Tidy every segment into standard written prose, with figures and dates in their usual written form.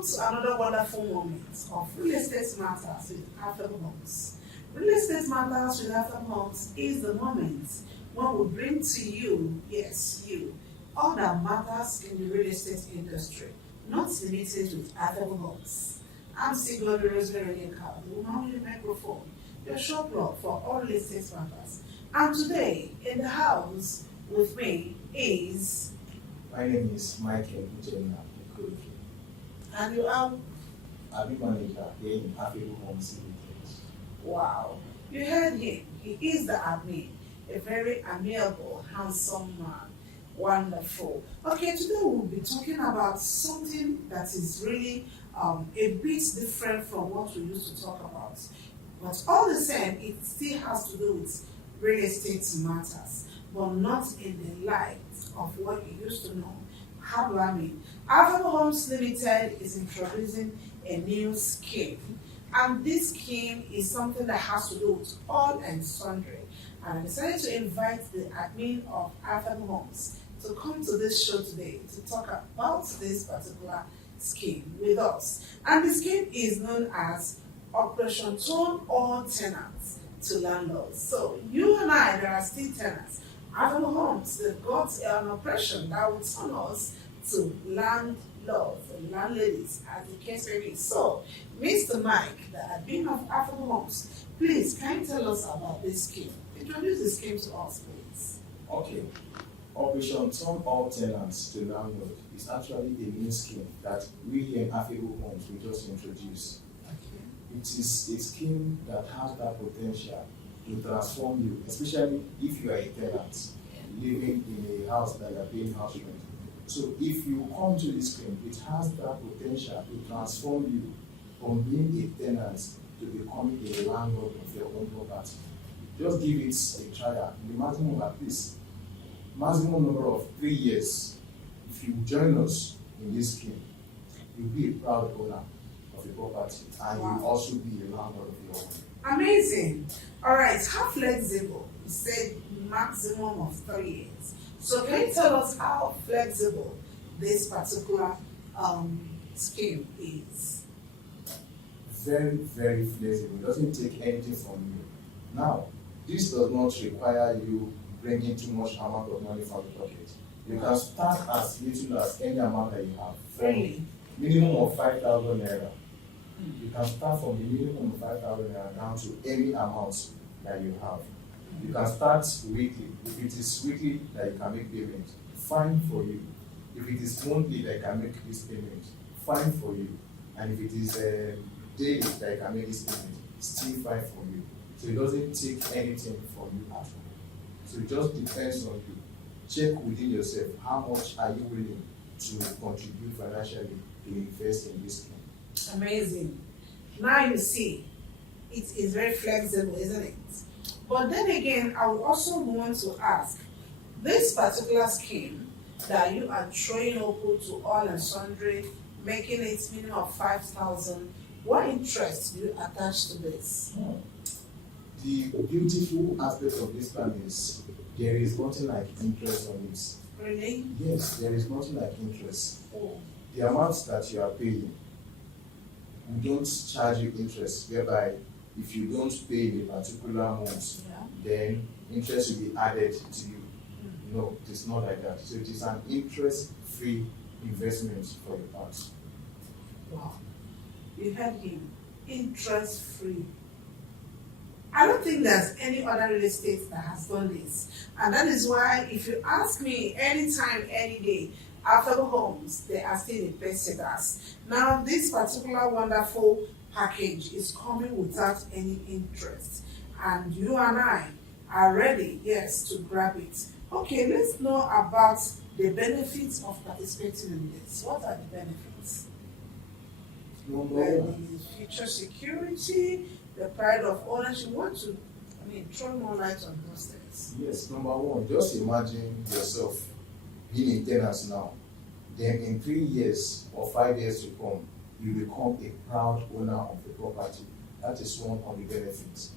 Welcome to another wonderful moment of Real Estate Matters with Affable Homes. Real Estate Matters with Affable Homes is the moment when we bring to you, yes, you, all that matters in the real estate industry, not limited with Affable Homes. I'm still Glory Rosemary Onyeka, the woman with the microphone, your shop blog for all real estate matters. And today, in the house with me is... My name is Michael Uchenna Ikoji. And you are... I'm a manager here in Affable Homes Limited. Wow. You heard him. He is the admin. A very amiable, handsome man. Wonderful. Okay, today we'll be talking about something that is really a bit different from what we used to talk about. But all the same, it still has to do with real estate matters, but not in the light of what you used to know. How do I mean? Affable Homes Limited is introducing a new scheme, and this scheme is something that has to do with all and sundry. And I decided to invite the admin of Affable Homes to come to this show today to talk about this particular scheme with us. And the scheme is known as Operation Turn All Tenants to Landlords. So you and I, there are still tenants. Affable Homes, they've got an operation that will turn us to landlords and landladies, as the case may be. So, Mr. Mike, the admin of Affable Homes, please, can you tell us about this scheme? Introduce the scheme to us, please. Okay. Operation Turn All Tenants to Landlord is actually a new scheme that we here in Affable Homes we just introduced. Okay. It is a scheme that has that potential to transform you, especially if you are a tenant living in a house that you are paying house rent. So if you come to this scheme, it has that potential to transform you from being a tenant to becoming a landlord of your own property. Just give it a trial. The maximum at least, maximum number of 3 years. If you join us in this scheme, you'll be a proud owner of your property, and Wow. you'll also be a landlord of your own. Amazing. All right, how flexible? You said maximum of 3 years. So can you tell us how flexible this particular scheme is? Very, very flexible. It doesn't take anything from you. Now, this does not require you bringing too much amount of money from your pocket. You can start as little as any amount that you have. Really? Minimum of 5,000 naira. You can start from the minimum of 5,000 naira down to any amount that you have. You can start weekly. If it is weekly that you can make payment, fine for you. If it is monthly that you can make this payment, fine for you. And if it is daily that you can make this payment, still fine for you. So it doesn't take anything from you at all. So it just depends on you. Check within yourself how much are you willing to contribute financially to invest in this scheme. Amazing. Now you see, it is very flexible, isn't it? But then again, I would also want to ask, this particular scheme that you are throwing open to all and sundry, making it minimum of 5,000, what interest do you attach to this? The beautiful aspect of this plan is there is nothing like interest on it. Really? Yes, there is nothing like interest. Oh. The amount that you are paying, we don't charge you interest, whereby if you don't pay in a particular month, Yeah. then interest will be added to you. No, it is not like that. So it is an interest-free investment for your part. Wow. You heard him. Interest-free. I don't think there's any other real estate that has done this. And that is why if you ask me anytime, any day, Affable Homes, they are still the best sellers. Now, this particular wonderful package is coming without any interest. And you and I are ready, yes, to grab it. Okay, let's know about the benefits of participating in this. What are the benefits? Number Like one, the future security, the pride of ownership. Want to, throw more light on those things. yes, number one, just imagine yourself being a tenant now. Then in 3 years or 5 years to come, you become a proud owner of the property. That is one of the benefits.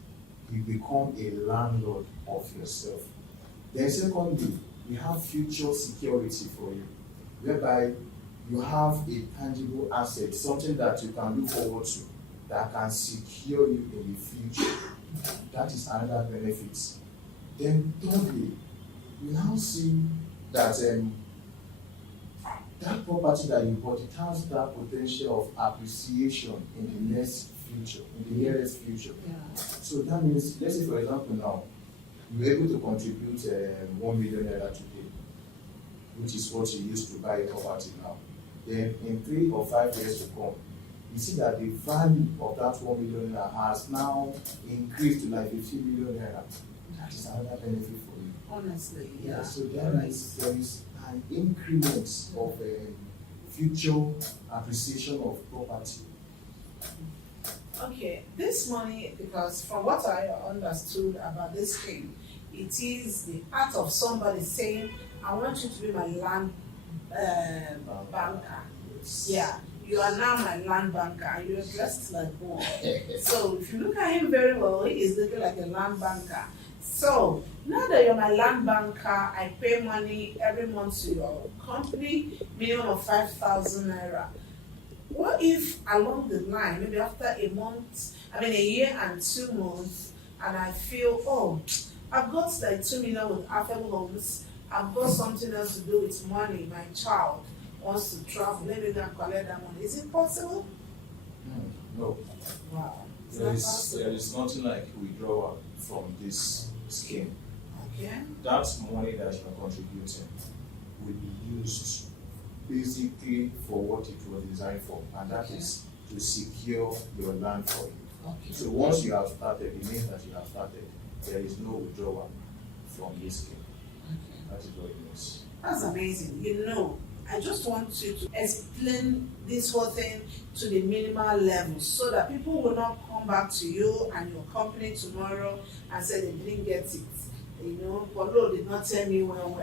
You become a landlord of yourself. Then secondly, we have future security for you, whereby you have a tangible asset, something that you can look forward to, that can secure you in the future. That is another benefit. Then thirdly, you now see that that property that you bought, it has that potential of appreciation in the next future, in the nearest future. Yeah. So that means, let's say for example now, you're able to contribute 1 million naira today, which is what you used to buy a property now. Then in 3 or 5 years to come, you see that the value of that 1 million naira has now increased to like 50 million naira. That is another benefit for you. Honestly, yeah. So there is an increment of future appreciation of property. Okay, this money, because from what I understood about this scheme, it is the act of somebody saying, I want you to be my land banker. Yeah, you are now my land banker and you're dressed like one. So if you look at him very well, he is looking like a land banker. So now that you're my land banker, I pay money every month to your company, minimum of 5,000 naira. What if along the line, maybe after a year and 2 months, and I feel, oh, I've got like 2 million with affordable homes, I've got something else to do with money, my child wants to travel, let me go and collect that money. Is it possible? No. Wow. There is nothing like withdrawal from this scheme. Okay. That money that you are contributing will be used basically for what it was designed for, and that is to secure your land for you. Okay. So once you have started, it means that you have started. There is no withdrawal from this scheme. Okay. That is what it means. That's amazing. You know, I just want you to explain this whole thing to the minimal level so that people will not come back to you and your company tomorrow and say they didn't get it. You know, Polo did not tell me well.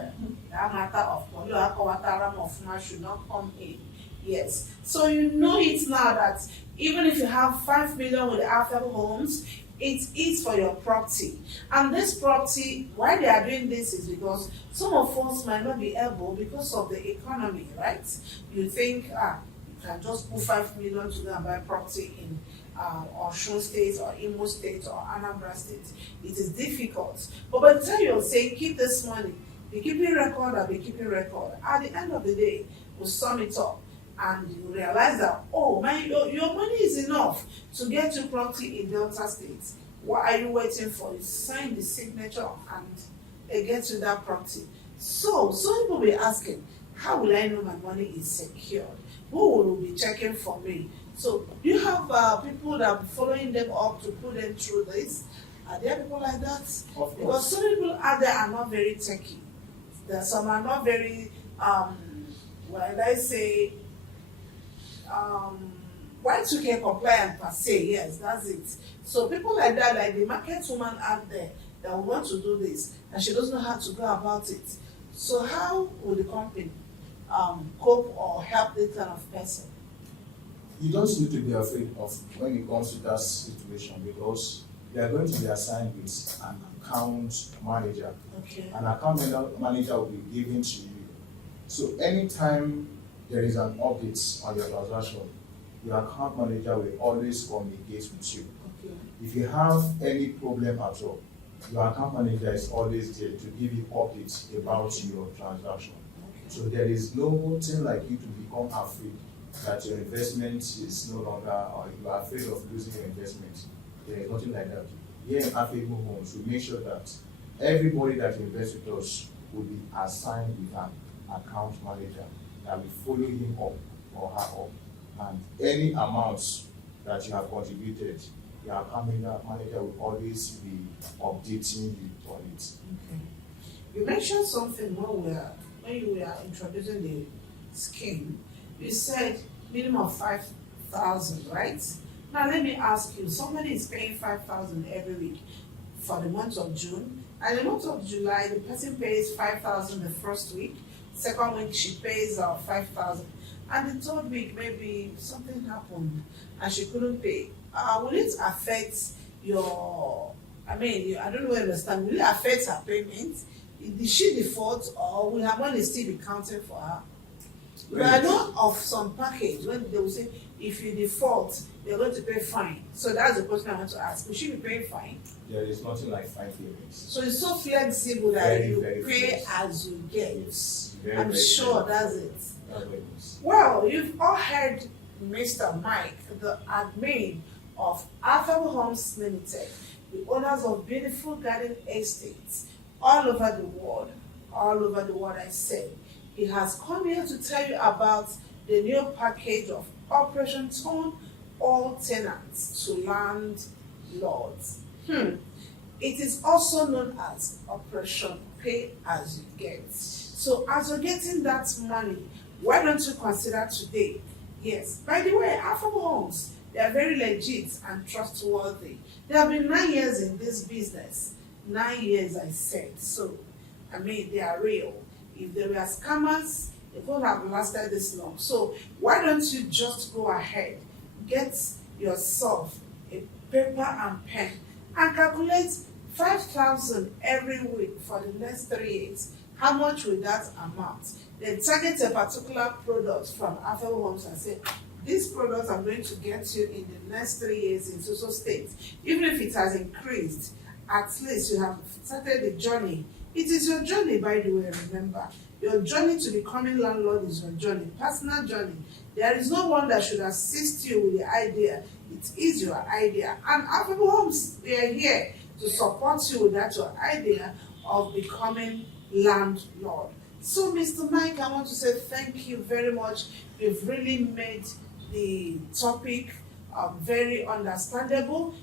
That matter of Polo Akawataram of Fuma should not come in. Yes. So you know it now that even if you have 5 million with affordable homes, it is for your property. And this property, why they are doing this is because some of us might not be able because of the economy, right? You think, you can just put 5 million to go and buy property in Osun State or Imo State or Anambra State. It is difficult. But by the time you're saying, keep this money, be keeping record, I'll be keeping record. At the end of the day, we'll sum it up. And you realize that, oh, your money is enough to get your property in Delta State. What are you waiting for? You sign the signature and it gets you that property. So some people will be asking, how will I know my money is secured? Who will be checking for me? So do you have people that are following them up to put them through this? Are there people like that? Of course. Because some people out there are not very techy. Some are not very, Y2K compliant per se, yes, that's it. So people like that, like the market woman out there that will want to do this and she doesn't know how to go about it. So how will the company cope or help this kind of person? You don't need to be afraid of when it comes to that situation because you are going to be assigned with an account manager. Okay. An account manager will be given to you. So anytime there is an update on your transaction, your account manager will always communicate with you. Okay. If you have any problem at all, your account manager is always there to give you updates about your transaction. Okay. So there is no thing like you to become afraid that your investment is no longer, or you are afraid of losing your investment. There is nothing like that. Here in Affable Homes, we make sure that everybody that invests with us will be assigned with an account manager that will follow him up or her up. And any amounts that you have contributed, your account manager will always be updating you on it. Okay. You mentioned something when you were introducing the scheme. You said minimum of 5,000, right? Now let me ask you, somebody is paying 5,000 every week for the month of June, and the month of July, the person pays 5,000 the first week, second week she pays 5,000, and the third week maybe something happened and she couldn't pay. Will it affect your, I don't know where to understand, will it affect her payment? Did she default or will her money still be counted for her? You are not of some package when they will say if you default, you're going to pay fine. So that's the question I want to ask. We should be paying fine. There is nothing like fine payments. So it's so flexible that Very, you very pay flexible. as you get. It's very, I'm very sure flexible. that's it. That's what it is. Well, you've all heard Mr. Mike, the admin of Affable Homes Limited, the owners of beautiful garden estates all over the world. All over the world, I say. He has come here to tell you about the new package of Operation Turn All Tenants to Landlords. It is also known as Operation Pay As You Get. So as you're getting that money, why don't you consider today? Yes, by the way, Affable Homes, they are very legit and trustworthy. They have been 9 years in this business. 9 years, I said. So, I mean, they are real. If they were scammers, they wouldn't have lasted this long. So why don't you just go ahead, get yourself a paper and pen, and calculate 5,000 every week for the next 3 years. How much will that amount? Then target a particular product from Affable Homes and say, this product I'm going to get you in the next 3 years in social state. Even if it has increased, at least you have started the journey. It is your journey, by the way, remember. Your journey to becoming landlord is your journey, personal journey. There is no one that should assist you with the idea. It is your idea. And Affable Homes, they are here to support you with that your idea of becoming landlord. So, Mr. Mike, I want to say thank you very much. You've really made the topic very understandable.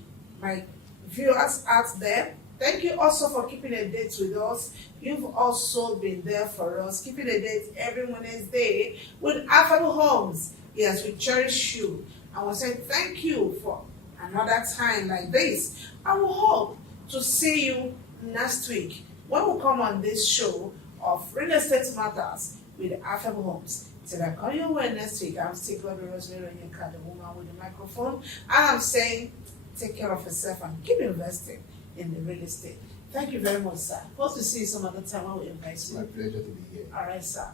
My viewers out there, thank you also for keeping a date with us. You've also been there for us, keeping a date every Wednesday with Affable Homes. Yes, we cherish you. I want to say thank you for another time like this. I will hope to see you next week when we come on this show of Real Estate Matters with Affable Homes. Till I come your way next week, I'm still going to Rosemary Onyeka, the woman with the microphone, and I'm saying take care of yourself and keep investing in the real estate. Thank you very much, sir. Hope to see you some other time when we invite you. It's my pleasure to be here. All right, sir.